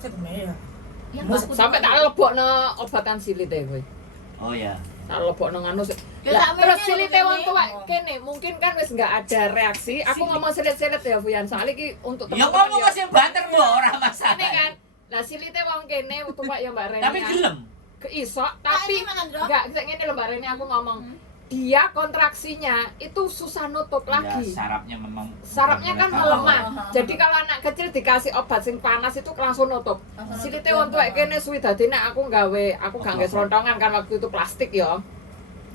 Cek ya. Sampai tak lebokno obatan silite kowe. Oh ya. Tak lebokno nganu. Ya, Lah tak terus meneh silite lho, wong Dene. tuwa kene mungkin kan wis enggak ada reaksi. Aku ngomong silit-silit ya Fuyan. Soalnya iki untuk Ya teman-teman ngomong sing banter mbok ora masalah. ini kan. Lah silite wong kene tuwa ya Mbak Reni. Tapi gelem. Keisok tapi ini makan, Dro. enggak ngene lho Mbak Reni aku ngomong. Dia kontraksinya itu susah nutup Ya, lagi. sarafnya memang Sarafnya kan bener-bener melemah. Oh. Jadi kalau anak kecil dikasih obat sing panas itu langsung nutup. Silite wong tuwek kene suwi dadi nek aku gak nggawe serontongan kan waktu itu plastik ya.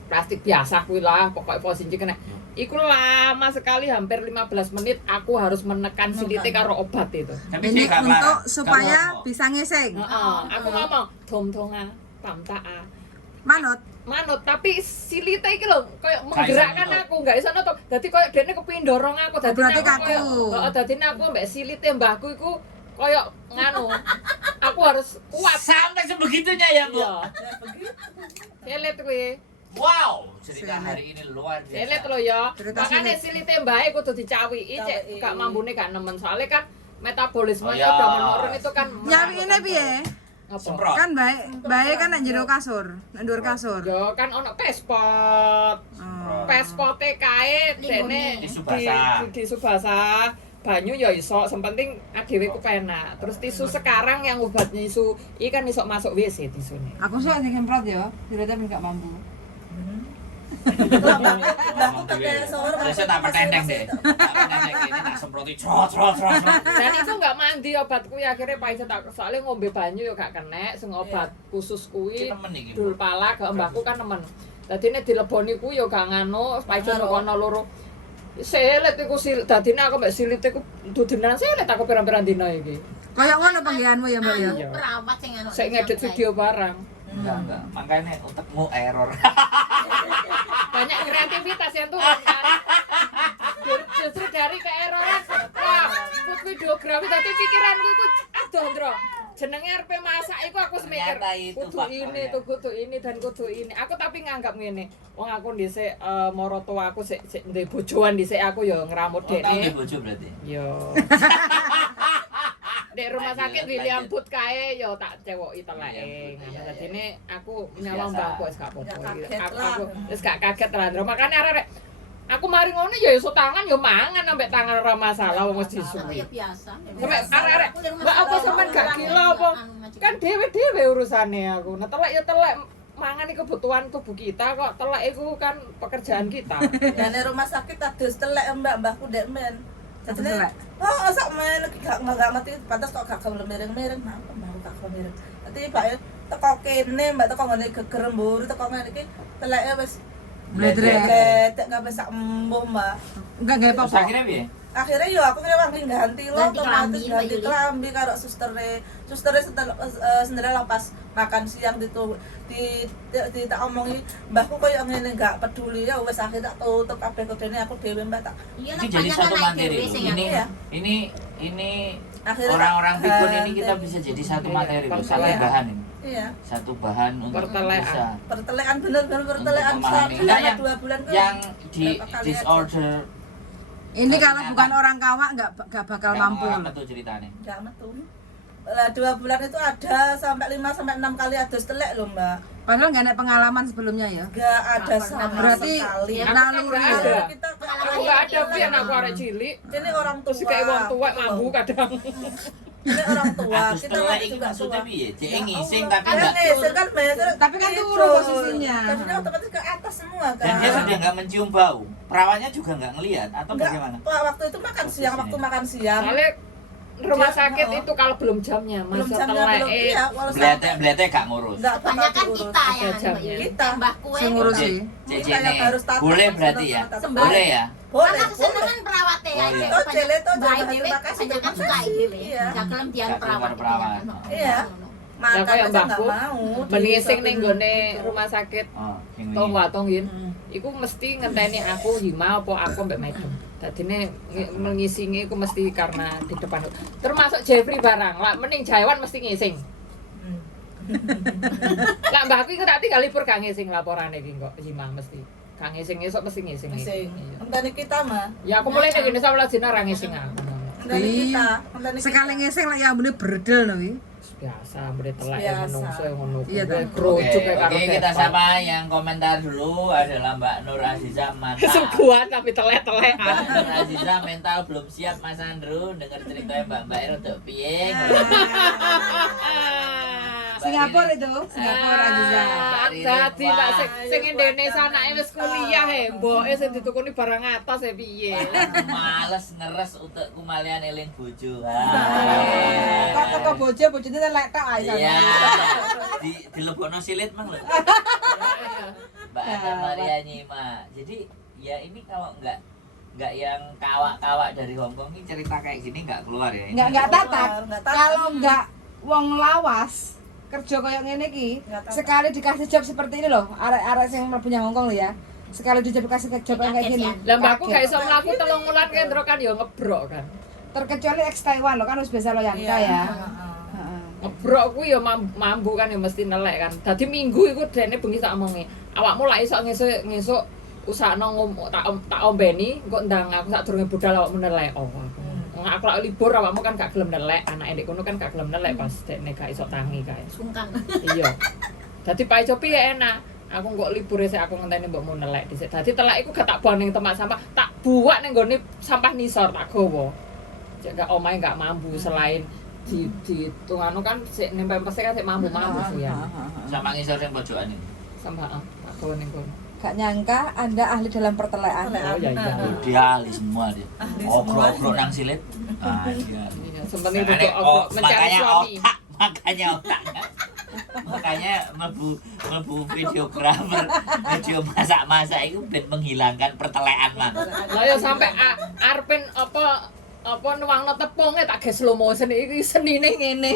Plastik biasa kuwi lah, pokoknya posisi kena. Iku lama sekali hampir 15 menit aku harus menekan silite karo obat itu. Tapi Ini dia gak untuk marah, supaya gak ngomong. bisa ngising. Heeh, aku ngomong dom-donga, pamtaa. Manut. Manut, tapi silite iki lho koyo Gak iso menggerakkan nutup. aku, gak iso nutup. Dadi koyo dene kepengin dorong aku dadi Berarti aku koyo kaku. heeh, dadi aku mbek silite mbahku iku koyo nganu. Aku harus kuat. Sampai sebegitunya ya, Bu. Iya. Selet kuwi. Wow, cerita Selet. hari ini luar biasa. Selet lho ya. Cerita Makane selet. silite mbae kudu dicawiki cek Cawiki. gak mambune gak nemen. Soalnya kan metabolismenya Oh, ya. udah menurun itu kan. Nyawine piye? Apa? Semprot. Kan bae kan nang jero kasur, nang dhuwur kasur. Yo kan ono pespot. Oh. Pespote kae dene Tisu basah. di tisu basah. Banyu ya iso, sepenting adewe ku penak. Terus tisu sekarang yang obat tisu iki kan iso masuk WC tisune. Aku sih sing semprot ya, direte men gak mampu. Mbahku pakai sore. Biasa tak petendeng deh. Tak petendeng ini tak semproti crot. Dan itu nggak mandi obatku ya akhirnya pahit tak soalnya ngombe banyu ya gak kena sing obat khusus kuwi Temen iki. dul pala ke mbahku kan nemen. Dadi nek dileboni ku ya gak nganu pahit kono loro. Selet iku dadine aku mbek silit iku dudenan selet aku pirang-pirang dina iki. Kayak ngono panggihanmu ya, Mbak ya. Iya. Perawat sing anu. Sik ngedit video barang. Enggak. Makanya otakmu error. Banyak kreativitas yang turun kan. Justru dari keeroran wah, put videografi tadi pikiranku iku aduh, Ndro. Jenenge arep masak iku aku semikir Ternyata itu kudu ini, faktornya. kudu ini dan kudu ini. Aku tapi nganggap ngene. Wong aku dhisik mara tua aku sik ndek bojoan dhisik aku ya ngramut Oh, tahu dekne. dia bojo berarti. Yo. Dek rumah sakit William Booth kae yo tak cewoki teleke. Nah, dadine aku nyawang mbahku wis gak apa-apa. Aku wis gak kaget lah. Makane arek aku mari ngono ya iso tangan yo mangan ambek tangan ora masalah wong wis disuwi. Ya biasa. Sampai arek-arek, Mbak apa sampean gak gila apa? Kan dhewe-dhewe urusane aku. Nah telek ya telek mangan iki kebutuhan tubuh kita kok telek iku kan pekerjaan kita. Dane rumah sakit adus telek mbahku ndek men. Adus Jadi, telek? oh sak men gak ngerti pantas kok gak gelem miring-miring. Napa mbahku gak gelem miring. Dadi Mbak teko kene Mbak teko ngene geger mburi teko ngene iki teleke wis Bledrek. bledek kabeh sak embuh Mbak. Enggak gawe Terus apa-apa. akhirnya piye? Akhirnya yo aku ngewangi ganti lo Ganti otomatis kelambi, ganti Mbak Yuli. kelambi karo susternya setelah pas makan siang di tak omongi mbahku koyo ngene gak peduli ya wis akhirnya tak tutup kabeh kodene aku dhewe Mbak tak Iya, Ini jadi satu materi. Ini akhirnya orang-orang pikun ini ganti. kita bisa jadi satu materi, loh, Iya. satu bahan ini. Iya Satu bahan untuk Pertelekan. bisa pertelekan bener-bener pertelekan Untuk memahami. selama Enggak, 2 bulan kan yang di berapa kali disorder. Ini kalau bukan orang kawak enggak bakal mampu. Apa tuh ceritanya? gak metu lah 2 bulan itu ada sampai 5 sampai 6 kali adus telek loh Mbak Padahal enggak ada pengalaman sebelumnya ya. gak ada sama Berarti sekali Ya, naluri nggak ya. ada. kita Enggak ada pian aku arek cilik. ini orang tua Terus kayak wong tua mambu kadang. ini orang tua Adus kita telek lagi ini juga maksudnya tua piye? Cek Ya ngising Allah. tapi Kan enggak. ngising kan bener. Tapi kan Itu. turun posisinya. Jadinya otomatis ke atas semua kan. Dan dia sudah nggak mencium bau. Perawatnya juga nggak ngelihat atau Enggak, bagaimana? waktu itu makan siang, waktu makan siang. Soalnya rumah Dia- sakit oh. itu kalau belum jamnya Belum masa jamnya belum telek. iya, walau Bletek gak ngurus. enggak Banyak kan kita yang Ada Mbak jamnya. Yuli. Kita. Mbah kue. Sing ngurus sih. Cek Kita yang harus tatap, boleh kan, berarti ya? sudah tatap. Boleh ya? Boleh, Karena boleh. kesenangan perawatnya ya. Boleh. Itu jele itu Baik jangan dewe, terima kasih, banyak kan terima suka kasih. dewe. Iya. Gak kelem dian Gak perawat. keluar perawat. Iya. Makan Lah kayak aja enggak mbahku mau. menising di- ning gone rumah sakit Oh, yang tong ini. watong yin. Hmm. Iku mesti ngenteni aku hima apa aku mbek medem. Dadine mengisingi iku mesti karena di depan. Termasuk Jeffrey barang. Lah mending Jaiwan mesti ngising. Hmm. Lah mbahku iku tak tinggal libur gak ngising laporane iki kok hima mesti. Gak ngising esuk mesti ngising. Ngising. Iya. Enteni kita mah. Ya aku mulai nek ngene 11 dina ra ngising aku. Enteni Iya. kita. Enteni Sekali ngising lah ya bener berdel no wi. biasa mbek telek Biasa. menungso ngono Iya, kuwi Tan. krojuk kayak karo Oke, kita Depan. sama yang komentar dulu adalah Mbak Nur Aziza mantap. Suguhan tapi telek-telekan. Mbak Nur Aziza mental belum siap Mas Andrew denger ceritanya Mbak Ir untuk piye. Singapura itu, Singapura Aziza. Dadi Mbak sing Indonesia anake wis kuliah mboke sing ditukuni barang atas piye. Males ngeres utek kumalian eling bojo. Kok teko bojone telek tok ae Iya. sana. Dilebokno silit mang lho. Mbak Ana Maria Nyima. Jadi ya ini kalau nggak yang kawak-kawak dari Hongkong ini cerita kayak gini nggak keluar ya. Ini. Enggak tatak. Nggak tatak. Kalau enggak wong lawas kerja koyo ngene iki, Nggak tatak. sekali dikasih job seperti ini loh, arek-arek sing mlebu nyang Hongkong lho ya. Sekali dikasih job kayak gini. Lah mbakku gak kaget. iso mlaku 3 wulan kendro kan ya ngebrok kan. Terkecuali ex Taiwan loh kan harus biasa lo yang Iya. ya. Heeh. Heeh. Ngebrok ku ya mambu kan ya mesti nelek kan. Dadi minggu iku dene bengi tak omongi. Awakmu lak iso ngesuk usahno tak ombeni engko ndang aku sak durunge budal awakmu nelek. Oh aku. Aku lak libur awakmu kan gak gelem nelek, anake ndek kono kan gak gelem nelek pas dekne gak iso tangi kae. Sungkan. Iya. Dadi Pak Copi ya enak. Aku kok libur sik aku ngenteni mbokmu nelek dhisik. Dadi telek iku gak tak buang ning tempat sampah, tak buak ning nggone sampah nisor tak gawa. Cek gak omahe gak mambu selain di tunganu kan sik ning pempes kan sik mambu-mambu ya. Sama ngisor sing pojokan ini. Sampah tak gawa ning kono. Gak nyangka Anda ahli dalam pertelean. Oh iya iya. Dia ahli semua dia. Ahli semua. Okrok-okrok nang silit. Ah, iya. Iya, sebenarnya itu Makanya, mencari makanya suami. makanya otak kan. Makanya mlebu videografer, video masak-masak itu ben menghilangkan pertelean mah. Lah ya sampai Arpen apa nuangno tepunge tak ge slow motion iki senine ngene.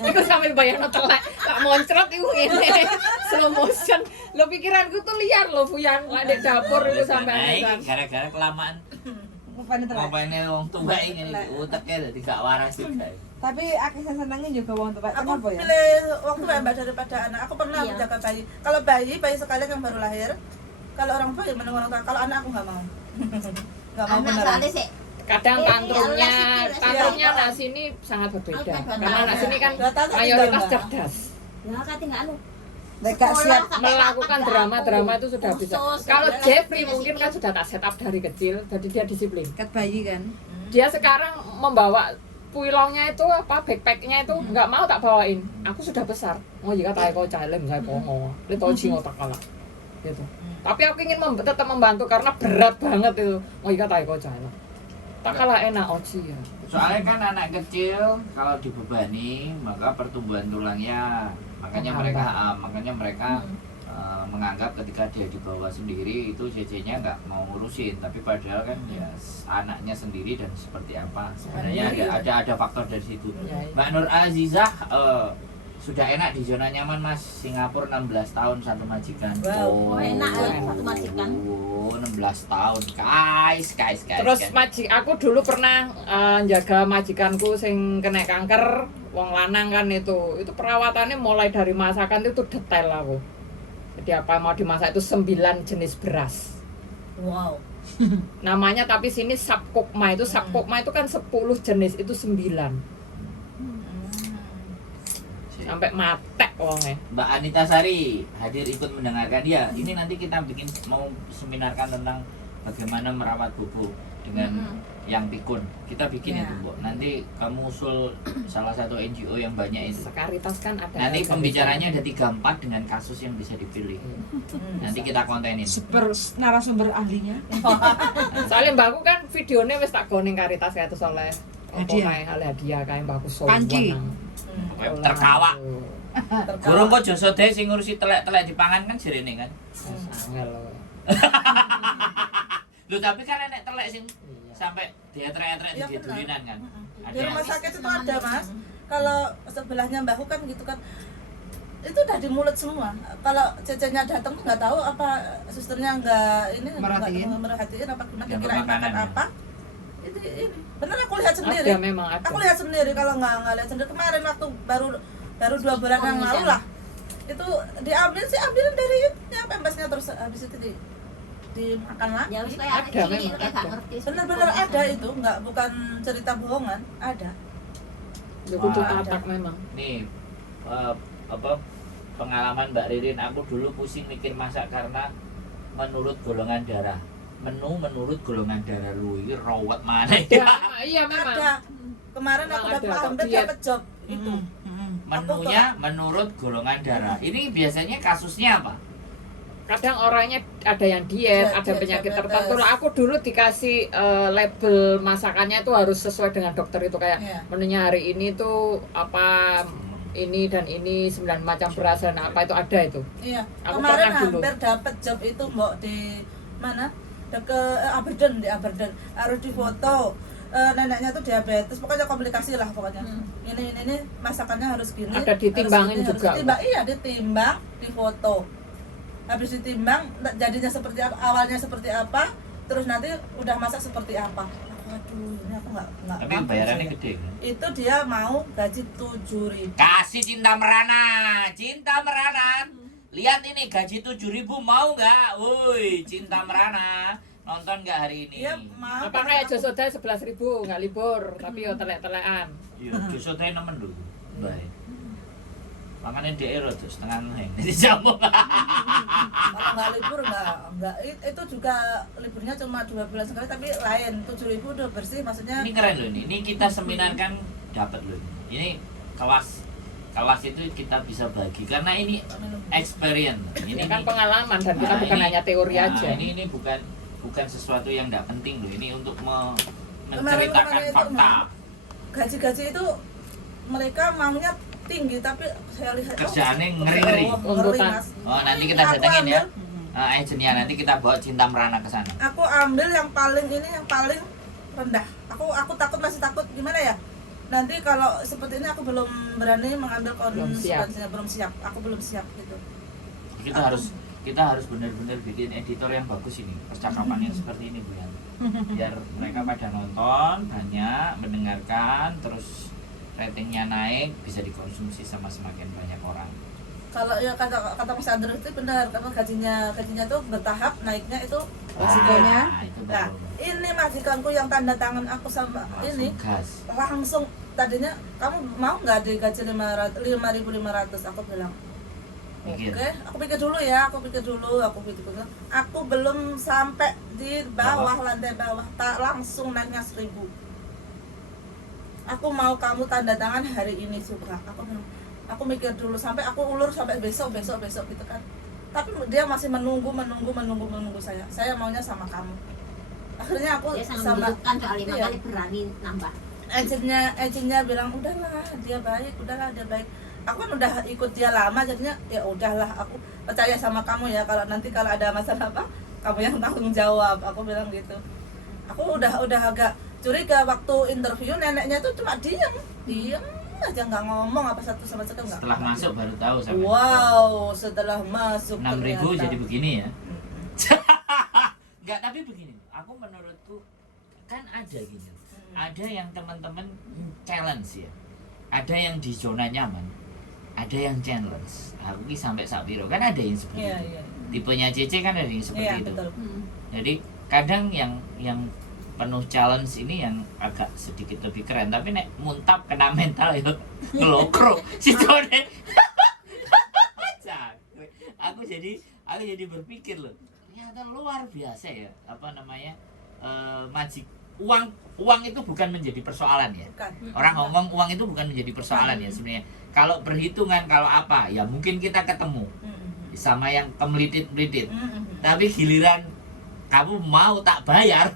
Iku sampe bayangno telek, tak moncrot iku ngene. Slow motion. Lo pikiranku tuh liar lo Fuyan lek ndek dapur iku sampe Nah, aneh iki kan. gara-gara kelamaan Rupane telek. ngapainnya wong tua ini uteknya dadi gak waras juga. Tapi aku senengin juga wong tua. Aku Kenapa ya? pilih waktu mbak daripada anak. Aku pernah Iya. menjaga bayi. Kalau bayi sekali yang baru lahir. Kalau orang tua ya menunggu orang tua. Kalau anak aku nggak mau. Nggak mau Anak beneran. soalnya sih. Kadang tantrumnya Iya. anak sini sangat berbeda. Alhamdulillah. Karena anak sini kan 2 tahun mayoritas tinggal, cerdas. Ya kata nggak anu. Mereka siap Melakukan drama-drama itu sudah bisa. Khusus, Kalau segala Jeffrey macam mungkin kan resiko. sudah tak set up dari kecil, jadi dia disiplin. kat bayi kan. Dia sekarang membawa puilongnya itu apa backpacknya itu nggak mau tak bawain. Aku sudah besar. Oh jika tahu kau calem saya pongo, dia tahu cingo tak kalah, gitu. Tapi aku ingin tetap membantu karena berat banget itu. Oh jika tahu kau calem, tak kalah enak oci ya. Soalnya kan anak kecil kalau dibebani maka pertumbuhan tulangnya makanya mereka menganggap ketika dia dibawa sendiri itu JJ-nya nggak mau ngurusin, tapi padahal kan ya anaknya sendiri dan seperti apa sebenarnya ada faktor dari situ. Ya, ya. Mbak Nur Azizah sudah enak di zona nyaman Mas. Singapura 16 tahun satu majikan. Wow. Oh, enak ya, satu majikan. Oh, 16 tahun. Guys. Terus aku dulu pernah jaga majikanku sing kena kanker, wong lanang kan itu perawatannya mulai dari masakan itu detail aku. Jadi apa mau dimasak itu 9 jenis beras. Wow. Namanya tapi sini sabkokma itu itu kan 10 jenis itu 9. Sampai matek wongnya. Mbak Anita Sari hadir ikut mendengarkan dia. Ini nanti kita mau seminarkan tentang bagaimana merawat bubu dengan yang pikun. Kita bikin Ya. itu, Bu. Nanti kamu usul salah satu NGO yang banyak itu. Sekaritas kan ada. Nanti pembicaranya ada 3-4 dengan kasus yang bisa dipilih. Nanti kita kontenin. Super narasumber ahlinya. Soalnya mbakku kan videonya wis tak goning Karitas kayak itu soalnya. Hadiah. Hadiah kayak mbakku sowan. Panci. Terkawak. Burung kok Joso deh sing ngurusi telek-telek dipangan kan jerene kan. Angel loh. Lho tapi kan enek telek sing Iya. sampai dia trek-trek Iya, di benar. dulinan kan. Di rumah sakit itu ada Mas. Kalau sebelahnya mbahku kan gitu kan. Itu udah di mulut semua. Kalau cecenya datang tuh nggak tahu apa susternya nggak ini Merhatiin. nggak merhatiin apa gimana Yang dikirain makanan makan ya? apa. Ini bener aku lihat sendiri. Ada memang ada. Aku lihat sendiri kalau nggak lihat sendiri kemarin waktu baru 2 bulan yang lalu lah. Itu ambilin dari pempesnya terus habis itu dimakan lagi. Ya wis kayak Ada, anak cilik memang kayak gak ada. ngerti. Bener-bener ada itu, bukan cerita bohongan, ada. Ya kudu Wah. tatak memang. Nih apa pengalaman Mbak Ririn, aku dulu pusing mikir masak karena menurut golongan darah. Menu menurut golongan darah lu ini rawat mana ya? Iya memang. Ada. Kemarin aku Memang dapat ada, hampir diet. dapat job itu. Menunya menurut golongan darah. Ini biasanya kasusnya apa? Kadang orangnya ada yang diet, ada Diet, penyakit diabetes. tertentu. Lah aku dulu dikasih label masakannya itu harus sesuai dengan dokter itu kayak Iya. menunya hari ini tuh apa ini dan ini 9 macam beras dan apa itu ada itu. Iya. Aku Kemarin pernah dulu. hampir dapat job itu Mbok di mana? Aberdeen, di Aberdeen. Harus difoto. Neneknya tuh diabetes, pokoknya komplikasi lah pokoknya. Ini masakannya harus gini. Ada ditimbangin harus gini, juga. Harus ditimbang, iya ditimbang, difoto. Habis ditimbang jadinya seperti apa, awalnya seperti apa, terus nanti udah masak seperti apa. Waduh, ini aku nggak Tapi mampu bayarannya sih. gede kan? Itu dia mau gaji 7.000. Kasih Cinta Merana, Cinta Merana. Lihat ini gaji 7.000 mau nggak? Woi, Cinta Merana. Nonton nggak hari ini? Dia mau. Apa kayak Josoda 11.000 nggak libur tapi yo telek-telekan. Iya, justru teh nemen dulu. Baik. Makanya dia rada setengah neng. Jadi jamu. Kalau nggak libur nggak itu juga liburnya cuma 2 bulan sekali tapi lain 7.000 udah bersih maksudnya. Ini keren loh ini. Ini kita seminar kan dapat loh. Ini kelas itu kita bisa bagi karena ini experience. Ini kan pengalaman dan kita Nah, bukan ini- hanya teori nah, aja. Ini bukan sesuatu yang tidak penting loh. Ini untuk Kemarin menceritakan itu, fakta. Gaji-gaji itu mereka maunya tinggi tapi saya lihat Kerjaannya ngeri-ngeri. ngeri, Mas. Oh, nanti kita Aku datengin ya. ambil- Agentnya nanti kita bawa Cinta Merana ke sana. Aku ambil yang paling rendah. Aku takut, masih takut gimana ya? Nanti kalau seperti ini aku belum berani mengambil konsekuensinya, belum siap. Aku belum siap gitu. Kita harus benar-benar bikin editor yang bagus ini. Percakapan yang seperti ini Bu Yan. Biar mereka pada nonton, banyak mendengarkan, terus ratingnya naik, bisa dikonsumsi sama semakin banyak orang. Kalau ya kata Mas Andrew itu benar karena gajinya tuh bertahap naiknya itu Resikonya? Itu Nah, baru. ini majikanku yang tanda tangan aku sama ini Gas. langsung tadinya kamu mau nggak digaji 5.500 aku bilang Mikir. oke aku pikir dulu aku belum sampai di bawah lantai bawah tak langsung naiknya 1.000 aku mau kamu tanda tangan hari ini juga aku bilang aku mikir dulu sampai aku ulur sampai besok gitu kan tapi dia masih menunggu saya maunya sama kamu akhirnya aku Dia sangat sama menunjukkan soalnya iya. makanya berani nambah. agentnya bilang udahlah dia baik aku kan udah ikut dia lama jadinya ya udahlah aku percaya sama kamu ya kalau ada masalah apa kamu yang tanggung jawab aku bilang gitu aku udah agak curiga waktu interview neneknya tuh cuma diem aja nggak ngomong apa satu sama sekali nggak Setelah masuk baru tahu sampai. wow setelah masuk 6.000 ternyata. jadi begini ya. Mm-mm. Enggak, tapi begini. Aku menurutku kan ada gini. Ada yang teman-teman challenge ya. Ada yang di zona nyaman. Ada yang challenge. Aku ini sampai sapiro kan ada yang seperti Iya itu. iya Tipenya CC kan ada yang seperti iya itu. betul Jadi kadang yang penuh challenge ini yang agak sedikit lebih keren, tapi nek muntap kena mental ya ngelokro si Jone. aku jadi berpikir loh, ternyata luar biasa ya apa namanya uang itu bukan menjadi persoalan ya. bukan Orang ngomong uang itu bukan menjadi persoalan ya sebenarnya. Kalau perhitungan kalau apa ya mungkin kita ketemu Mm-mm. sama yang kemelitit-melitit. Mm-mm. Tapi giliran kamu mau tak bayar.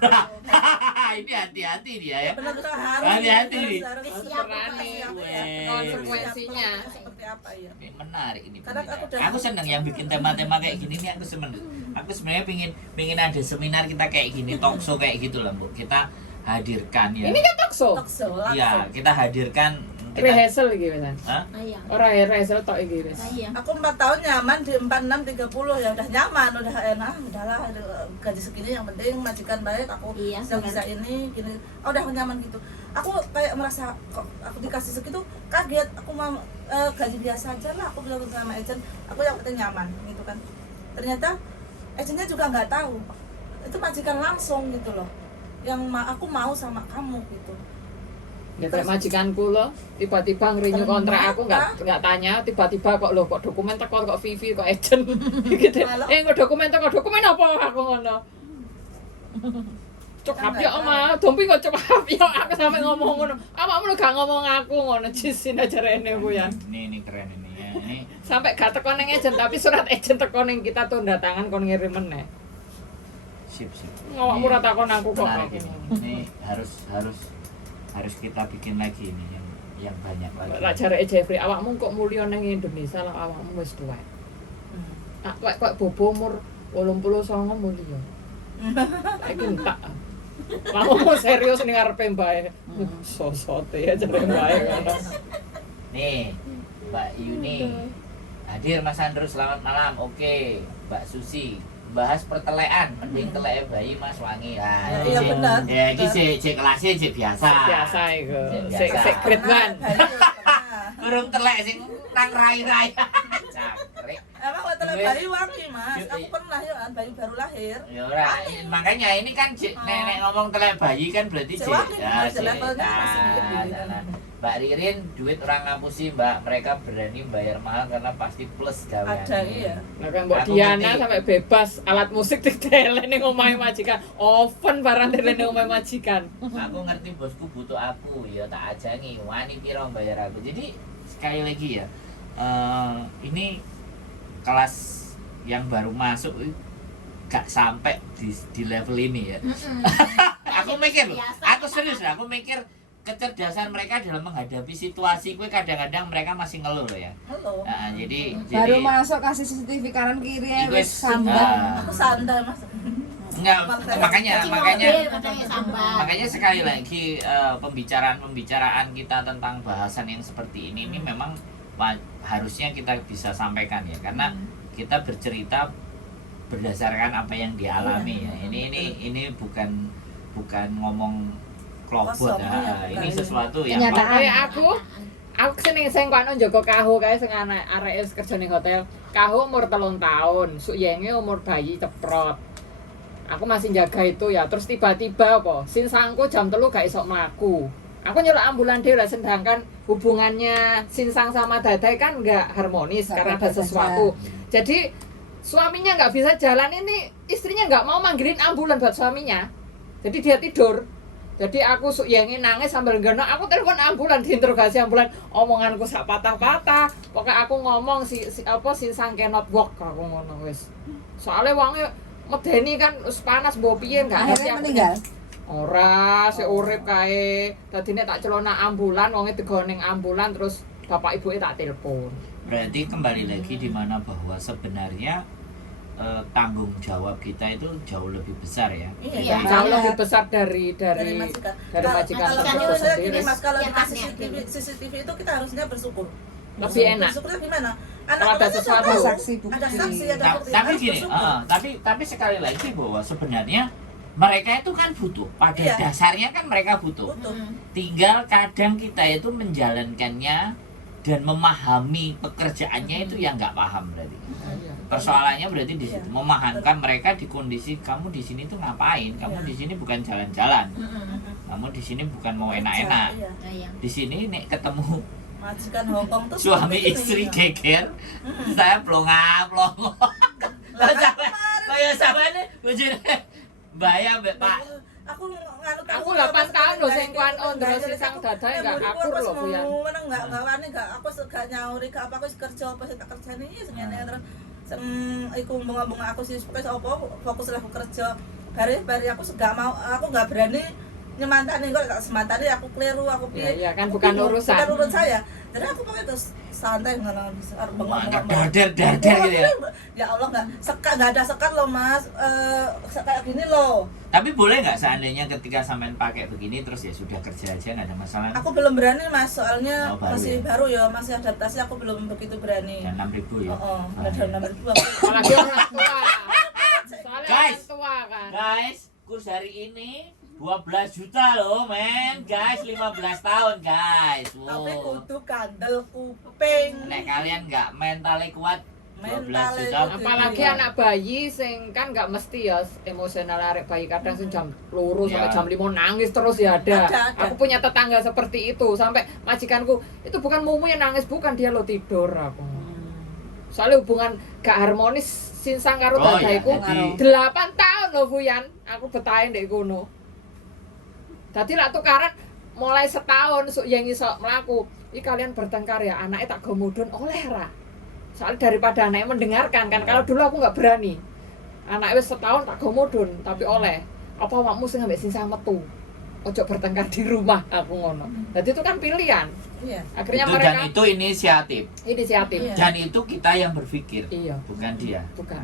Ini hati-hati dia ya. benar benar harus Hati-hati nih. harus Siap, berani. siap, Weh. ya. Konsekuensinya. Seperti apa ya Ini menarik ini. Karena pembinaan. aku udah- Aku seneng yang bikin tema-tema kayak gini nih aku seneng. Aku sebenarnya pingin ada seminar kita kayak gini, talk show kayak gitu lah, Bu. Kita hadirkan ya. Ini kan talkshow. talk show Iya, langsung. kita hadirkan Rehearsal gitu kan. Hah? Iya. Orang rehearsal tok iki wis. Iya. Aku 4 tahun nyaman di 4630 ya udah nyaman, udah enak, udahlah gaji segini yang penting majikan baik aku Iya, bisa ini gini. Oh, udah nyaman gitu. Aku kayak merasa kok aku dikasih segitu kaget. Aku mau gaji biasa aja lah aku bilang sama agent. Aku yang penting nyaman gitu kan. Ternyata agentnya juga nggak tahu. Itu majikan langsung gitu loh. Yang aku mau sama kamu gitu. Ya kayak majikanku loh, tiba-tiba ngerinyu kontrak aku nggak tanya, tiba-tiba kok lo kok dokumen teko kok Vivi kok agent gitu. Kok dokumen teko dokumen apa aku ngono. Cokap ya oma, dompi kok cokap ya aku sampe ngomong ngono. Awakmu lu gak ngomong aku ngono jisin aja rene Bu ya. Ini keren ini ya. Ini Sampai gak teko ning agent tapi surat agent teko ning kita tanda tangan kon ngirim meneh. sip. Awakmu ora takon aku kok. Menarik ini. Ini harus kita bikin lagi ini yang banyak lagi. Lah jareke Jeffrey, awakmu kok mulya ning Indonesia lah awakmu wis tuwek. Kok bobo umur 89 mulya. Saiki entak. Lamu serius ning ngarepe mbae. Sosote ya jare mbae ngono. Nih, Mbak Yuni. Hadir Mas Andrew, selamat malam. Oke, Mbak Susi. Bahas pertelekan, mending teleke bayi Mas Wangi. Ya, iya benar. Ya iki sik kelasnya sik biasa. Biasa iku. Sik Sik grade 1. Burung telek sing nang rai-rai. Cakrik. Emang waktu Iya. bayi wangi mas, aku pernah ya bayi baru lahir. Ya ora, makanya ini kan nenek ngomong telek bayi kan berarti Cek wangi, Mas, cek. levelnya masih gede. Mbak Ririn, duit orang ngapusi Mbak, mereka berani bayar mahal karena pasti plus gawean. Ada iya. Nah kan Mbak Aku Diana ngerti. sampai bebas alat musik ditelen ning omahe majikan. Oven barang ditelen ning omahe majikan. Aku ngerti bosku butuh aku, ya tak ajangi, wani piro bayar aku. Jadi sekali lagi ya, ini kelas yang baru masuk gak sampai di level ini ya. Aku mikir loh, aku serius lah, aku mikir kecerdasan mereka dalam menghadapi situasi gue kadang-kadang mereka masih ngeluh loh ya. Halo. Nah, jadi Baru masuk kasih CCTV kanan kiri ya Iku wis wis, sambat. Aku santai mas. enggak makanya makanya sekali lagi pembicaraan kita tentang bahasan yang seperti ini memang harusnya kita bisa sampaikan ya, karena kita bercerita berdasarkan apa yang dialami ya. Ini bukan ngomong klobot ya. Ini sesuatu yang Kenyataan. Kayak aku seneng sing kono njogo kahu kae sing arek wis kerja ning hotel. Kahu umur 3 tahun, suyenge umur bayi ceprot. Aku masih jaga itu ya, terus tiba-tiba apa? Sinsangku jam 3 gak iso mlaku. Aku nyeluk ambulan dhewe lah, sedangkan hubungannya Sinsang sama Dadai kan enggak harmonis karena ada sesuatu. Jadi suaminya nggak bisa jalan, ini istrinya nggak mau manggilin ambulan buat suaminya. Jadi dia tidur. Jadi aku yang nangis sambil ngeno, aku telepon ambulan, diinterogasi ambulan, omonganku sak patah-patah. Pokoknya aku ngomong Sinsang cannot walk, aku ngono wis. Soalnya wonge medeni kan wis panas mbok piye enggak ngerti Akhirnya aku. meninggal. Ora, sik urip kae. Dadine tak celana ambulan, wonge digawa ning ambulan terus bapak ibuke tak telepon. berarti kembali lagi di mana bahwa sebenarnya tanggung jawab kita itu jauh lebih besar ya. Iya. Jauh lebih besar dari majikan. majikan Kalau itu saya sendiri. gini mas, kalau Yang dikasih haknya. CCTV itu kita harusnya bersyukur. Lebih enak. Bersyukurnya gimana? Kalau ada sesuatu. Ada saksi bukti. Ada saksi, ada Nah, bukti. tapi Harus gini, bersyukur. tapi sekali lagi bahwa sebenarnya mereka itu kan butuh. Pada Iya. dasarnya kan mereka butuh. Butuh. Tinggal kadang kita itu menjalankannya dan memahami pekerjaannya itu yang nggak paham berarti. Persoalannya berarti di situ, Iya. memahamkan mereka di kondisi kamu di sini tuh ngapain? Kamu Iya. di sini bukan jalan-jalan. Kamu di sini bukan mau enak-enak. Iya. Di sini nek ketemu Majikan Hongkong tuh suami seperti itu, istri iya. geger, saya plonga-plongo. Lah, Kayak sama nih, bojone. Bayang Mbak Pak. Aku nganu Aku 8 tahun loh sing kuan ondro Sinsang Dadai enggak akur loh Bu ya. Meneng enggak gawane enggak aku gak nyauri gak apa aku wis kerja apa sing tak kerjani sing ngene terus sing iku bunga-bunga aku sih wis apa fokus lah aku kerja. Bari aku gak mau, aku gak berani nyemantani kok gak semantani aku keliru aku piye. Iya kan Aku bukan bingung, urusan. bukan urusan saya. Jadi aku pakai terus santai ngono bisa Mantap bengong-bengong. dader gitu ya. Ya Allah nggak ada sekat loh mas, kayak gini loh. Tapi boleh nggak seandainya ketika sampean pakai begini terus ya sudah kerja aja nggak ada masalah? Aku belum berani mas, soalnya Oh, baru masih ya? baru ya, masih adaptasi aku belum begitu berani. Dan 6.000 ya. Oh, Ah, ada ya. 6.000 aku. Apalagi orang tua. Soalnya Guys. orang tua kan. Guys, kurs hari ini 12 juta loh men, guys 15 tahun guys. Tapi Wow. kudu kandel kuping. Nek kalian nggak mentalnya kuat, mental juta. itu Apalagi gede. anak bayi sing kan nggak mesti ya emosional arek bayi kadang sing jam 2 sampai Ya. jam 5 nangis terus ya ada. Ada. Aku punya tetangga seperti itu sampai majikanku itu bukan mumu yang nangis bukan dia lo tidur aku. Soalnya hubungan gak harmonis sinsang karo Oh, iya, dadaiku jadi- 8 tahun loh Fuyan aku betahin ndek kono. Dadi lak tukaran mulai setahun yang iso mlaku. Iki kalian bertengkar ya anaknya tak go mudun oleh ra. Soalnya daripada anaknya mendengarkan kan kalau dulu aku nggak berani. Anaknya wis setahun tak go mudun tapi oleh. Apa awakmu sing ambek sinsang metu? Ojo bertengkar di rumah aku ngono. Jadi itu kan pilihan. Iya. Akhirnya Itu, mereka dan itu inisiatif. inisiatif. Iya. Dan itu kita yang berpikir, Iya, bukan dia. bukan.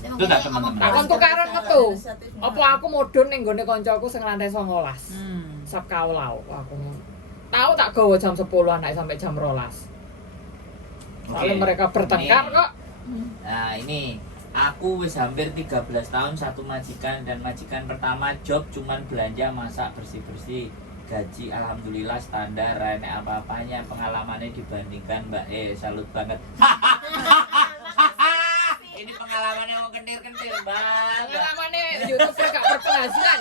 Itu tak teman-teman. Takon tukaran metu. Inisiatifnya. Apa aku mudun ning gone kancaku sing lantai 19. Hmm. Sap kaulau aku ngono. Tahu tak gawa jam 10 anak sampai jam 12. Soalnya Oke. mereka bertengkar Ini- kok. Nah ini aku wis hampir 13 tahun satu majikan, dan majikan pertama job cuman belanja masak bersih-bersih, gaji alhamdulillah standar, enek apa-apanya, pengalamannya dibandingkan Mbak salut banget. Ini pengalamannya mau kentir-kentir banget. Pengalamannya YouTuber gak berpenghasilan.